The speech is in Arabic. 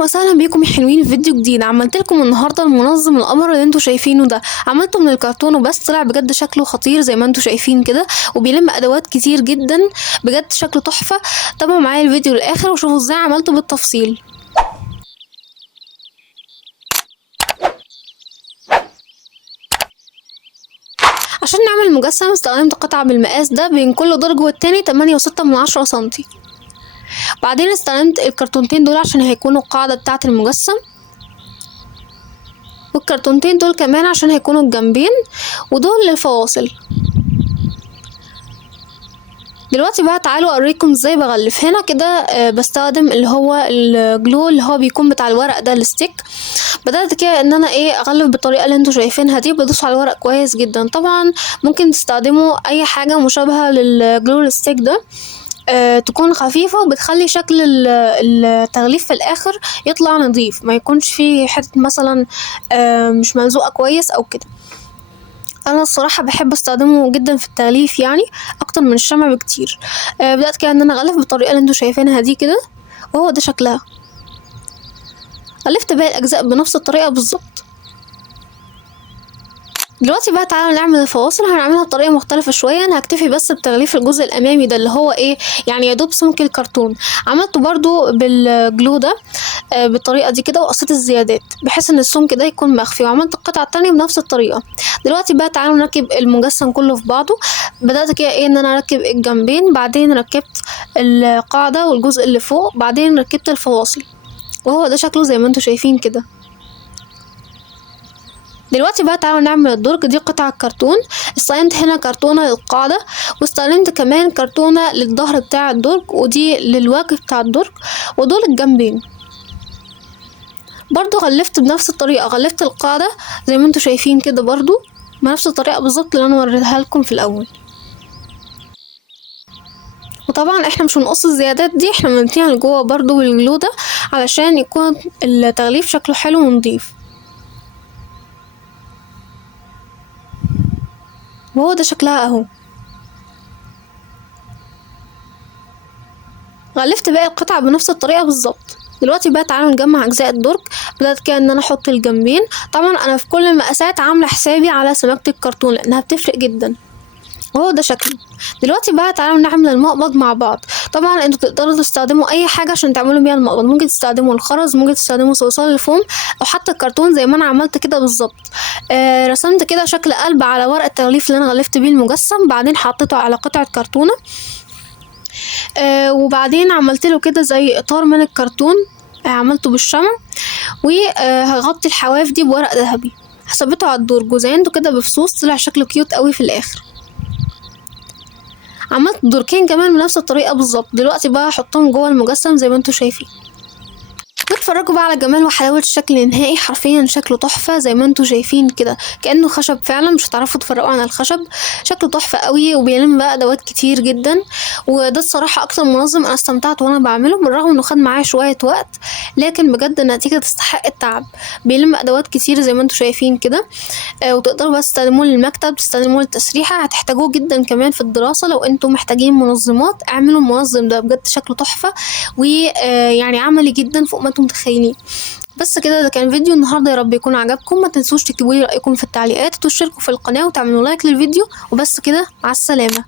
اهلا وسهلا بيكم يا حلوين في فيديو جديد. عملت لكم النهارده المنظم القمر اللي انتوا شايفينه ده، عملته من الكرتون وبس. طلع بجد شكله خطير زي ما انتوا شايفين كده، وبيلم ادوات كتير جدا، بجد شكله تحفه. تابعوا معايا الفيديو للاخر وشوفوا ازاي عملته بالتفصيل. عشان نعمل المجسم استخدمت قطعه بالمقاس ده بين كل درج والتاني 8.6 سنتي. بعدين استخدمت الكرتونتين دول عشان هيكونوا القاعده بتاعه المجسم، والكرتونتين دول كمان عشان هيكونوا الجنبين، ودول للفواصل. دلوقتي بقى تعالوا اوريكم ازاي بغلف. هنا كده بستخدم اللي هو الجلو اللي هو بيكون بتاع الورق ده، الستيك. بدأت كده ان انا اغلف بالطريقه اللي انتوا شايفينها دي، بدوس على الورق كويس جدا. طبعا ممكن تستخدموا اي حاجه مشابهه للجلو الستيك ده، تكون خفيفة وبتخلي شكل التغليف في الآخر يطلع نظيف، ما يكونش فيه حتة مثلا مش ملزوقة كويس أو كده. أنا الصراحة بحب استخدمه جدا في التغليف، يعني أكتر من الشمع بكتير. بدأت كده إن أنا أغلف بالطريقة اللي انتوا شايفينها دي كده، وهو ده شكلها. غلفت باقي الأجزاء بنفس الطريقة بالظبط. دلوقتي بقى تعالوا نعمل الفواصل. هنعملها بطريقه مختلفه شويه. انا هكتفي بس بتغليف الجزء الامامي ده اللي هو يعني يا دوب سمك الكرتون. عملته برضو بالجلو ده بالطريقه دي كده، وقصيت الزيادات بحيث ان السمك ده يكون مخفي، وعملت القطعه التانية بنفس الطريقه. دلوقتي بقى تعالوا نركب المجسم كله في بعضه. بدات كده ان انا اركب الجنبين، بعدين ركبت القاعده والجزء اللي فوق، بعدين ركبت الفواصل، وهو ده شكله زي ما انتوا شايفين كده. دلوقتي بقى تعالوا نعمل الدرج. دي قطعة كرتون، استخدمت هنا كرتونة للقاعدة، واستخدمت كمان كرتونة للظهر بتاع الدرج، ودي للوجه بتاع الدرج، ودول الجنبين. برضو غلفت بنفس الطريقة، غلفت القاعدة زي ما انتوا شايفين كده برضو بنفس الطريقة بالظبط اللي انا وريتها لكم في الاول. وطبعا احنا مش هنقص الزيادات دي، احنا بنمتيها لجوه برضو بالجلو ده علشان يكون التغليف شكله حلو ونضيف، وهو ده شكلها اهو. غلفت باقي القطع بنفس الطريقه بالظبط. دلوقتي بقى تعالوا نجمع اجزاء الدرج. بدأت كده ان انا احط الجنبين. طبعا انا في كل المقاسات عامله حسابي على سماكه الكرتون لانها بتفرق جدا، وهو ده شكله. دلوقتي بقى تعالوا نعمل المقبض مع بعض. طبعا انتوا تقدروا تستخدموا اي حاجه عشان تعملوا بيها المقبض. ممكن تستخدموا الخرز، ممكن تستخدموا صلصال الفوم، او حتى الكرتون زي ما انا عملت كده بالظبط. رسمت كده شكل قلب على ورق التغليف اللي انا غلفت بيه المجسم، بعدين حطيته على قطعه كرتونه، وبعدين عملت له كده زي اطار من الكرتون، عملته بالشمع، وهغطي الحواف دي بورق ذهبي. حسبته على الدرج وزينته كده بفصوص، طلع شكله كيوت قوي في الاخر. عملت دركين كمان بنفس الطريقه بالظبط. دلوقتي بقى احطهم جوه المجسم زي ما انتوا شايفين. اتفرجوا بقى على جمال وحلاوه الشكل النهائي. حرفيا شكله تحفه زي ما انتوا شايفين كده، كانه خشب فعلا، مش هتعرفوا تفرقوا عن الخشب. شكله تحفه قوي وبيلم بقى ادوات كتير جدا، وده الصراحه اكتر منظم انا استمتعت وانا بعمله، بالرغم انه خد معايا شويه وقت، لكن بجد النتيجه تستحق التعب. بيلم ادوات كتير زي ما انتوا شايفين كده، وتقدروا بس تستخدموه للمكتب، تستخدموه للتسريحه، هتحتاجوه جدا كمان في الدراسه. لو انتم محتاجين منظمات اعملوا المنظم ده، بجد شكله تحفه، ويعني عملي جدا فوق ما انتم متخيلين. بس كده، ده كان فيديو النهارده، يا رب يكون عجبكم. ما تنسوش تكتبوا لي رايكم في التعليقات، وتشتركوا في القناه، وتعملوا لايك للفيديو. وبس كده، مع السلامه.